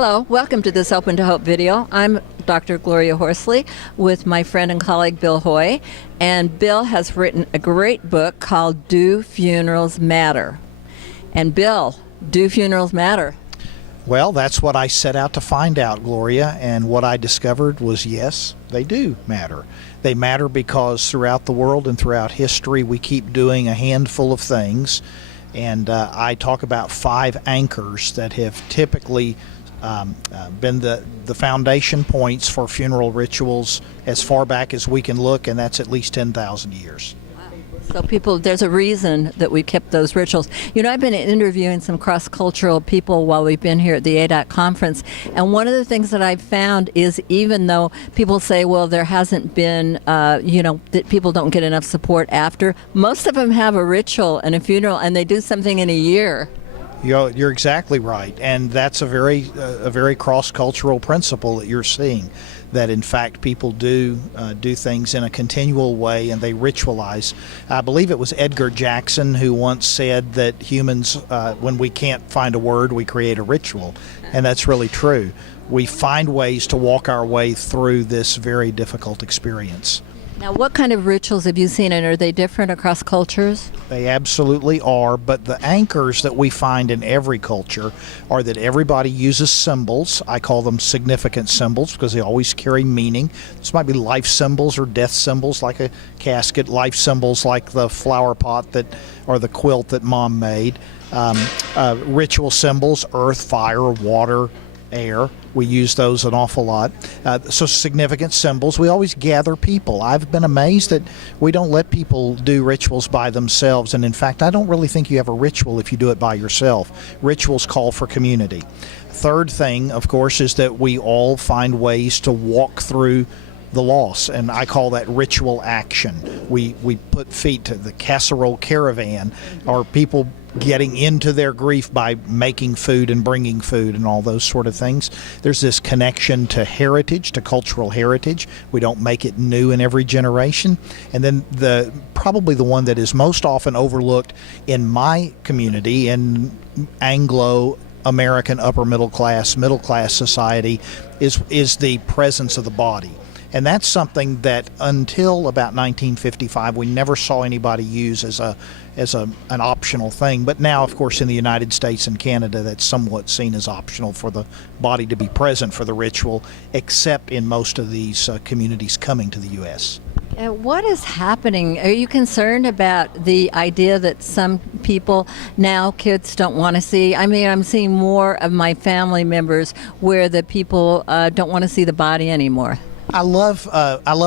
Hello, welcome to this Open to Hope video. I'm Dr. Gloria Horsley with my friend and colleague Bill Hoy, and Bill has written a great book called Do Funerals Matter? And Bill, do funerals matter? Well, that's what I set out to find out, Gloria, and what I discovered was yes, they do matter. They matter because throughout the world and throughout history we keep doing a handful of things, and I talk about 5 anchors that have typically been the foundation points for funeral rituals as far back as we can look, and that's at least 10,000 years. So people, there's a reason that we kept those rituals. You know, I've been interviewing some cross-cultural people while we've been here at the ADOC conference, and one of the things that I've found is even though people say, well, there hasn't been, that people don't get enough support after, most of them have a ritual and a funeral, and they do something in a year. You're exactly right, and that's a very cross-cultural principle that you're seeing, that in fact people do things in a continual way and they ritualize. I believe it was Edgar Jackson who once said that humans, when we can't find a word, we create a ritual, and that's really true. We find ways to walk our way through this very difficult experience. Now, what kind of rituals have you seen, and are they different across cultures? They absolutely are, but the anchors that we find in every culture are that everybody uses symbols. I call them significant symbols because they always carry meaning. This might be life symbols or death symbols like a casket, life symbols like the flower pot or the quilt that Mom made, ritual symbols, earth, fire, water, air. We use those an awful lot. So significant symbols. We always gather people. I've been amazed that we don't let people do rituals by themselves, and in fact I don't really think you have a ritual if you do it by yourself. Rituals call for community. Third thing, of course, is that we all find ways to walk through the loss, and I call that ritual action. We put feet to the casserole caravan, or people getting into their grief by making food and bringing food and all those sort of things. There's this connection to heritage, to cultural heritage. We don't make it new in every generation. And then probably the one that is most often overlooked in my community, in Anglo-American upper middle class society, is the presence of the body. And that's something that until about 1955 we never saw anybody use as an optional thing. But now, of course, in the United States and Canada, that's somewhat seen as optional for the body to be present for the ritual, except in most of these communities coming to the U.S. What is happening? Are you concerned about the idea that some people now, kids don't want to see? I mean, I'm seeing more of my family members where the people don't want to see the body anymore. I love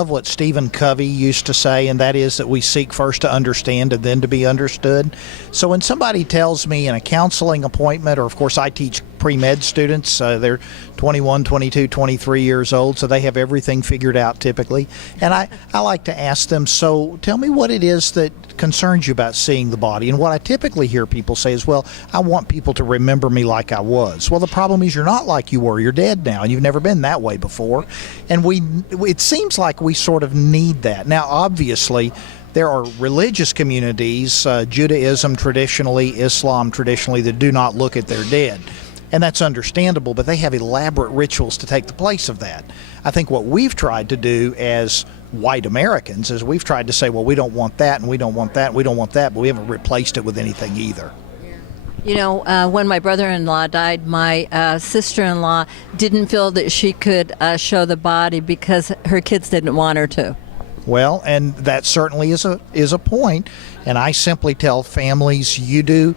what Stephen Covey used to say, and that is that we seek first to understand and then to be understood. So when somebody tells me in a counseling appointment, or of course I teach pre-med students, they're 21, 22, 23 years old, so they have everything figured out typically. And I like to ask them, so tell me what it is that concerns you about seeing the body. And what I typically hear people say is, well, I want people to remember me like I was. Well, the problem is you're not like you were. You're dead now, and you've never been that way before. And it seems like we sort of need that. Now, obviously, there are religious communities, Judaism traditionally, Islam traditionally, that do not look at their dead. And that's understandable, but they have elaborate rituals to take the place of that. I think what we've tried to do as white Americans is we've tried to say, well, we don't want that, and we don't want that, and we don't want that, but we haven't replaced it with anything either. You know, when my brother-in-law died, my sister-in-law didn't feel that she could show the body because her kids didn't want her to. Well, and that certainly is a point, and I simply tell families, you do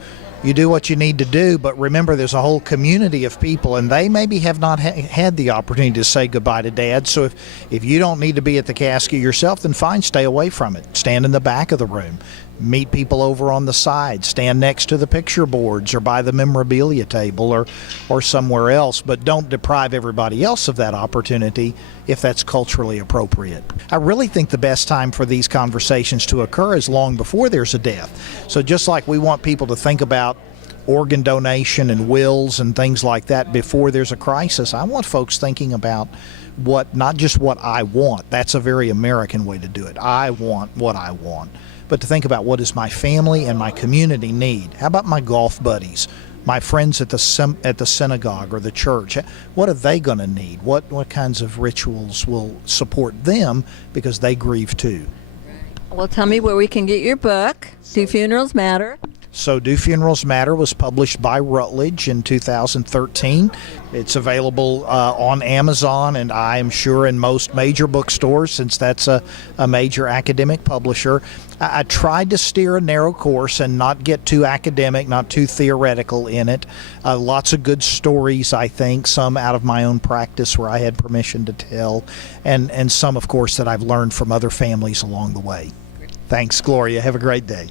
what you need to do, but remember there's a whole community of people, and they maybe have not had the opportunity to say goodbye to Dad. So if you don't need to be at the casket yourself, then fine, stay away from it. Stand in the back of the room. Meet people over on the side. Stand next to the picture boards or by the memorabilia table or somewhere else, but don't deprive everybody else of that opportunity if that's culturally appropriate. I really think the best time for these conversations to occur is long before there's a death. So just like we want people to think about organ donation and wills and things like that before there's a crisis, I want folks thinking about not just what I want. That's a very American way to do it. I want what I want. But to think about what does my family and my community need. How about my golf buddies? My friends at the synagogue or the church, what are they going to need? What kinds of rituals will support them because they grieve too? Well, tell me where we can get your book, Do Funerals Matter? So Do Funerals Matter was published by Routledge in 2013. It's available on Amazon and I am sure in most major bookstores since that's a major academic publisher. I tried to steer a narrow course and not get too academic, not too theoretical in it. Lots of good stories, I think, some out of my own practice where I had permission to tell, and some, of course, that I've learned from other families along the way. Thanks, Gloria. Have a great day.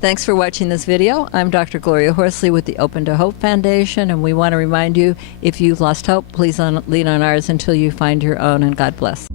Thanks for watching this video. I'm Dr. Gloria Horsley with the Open to Hope Foundation, and we want to remind you, if you've lost hope, please lean on ours until you find your own, and God bless.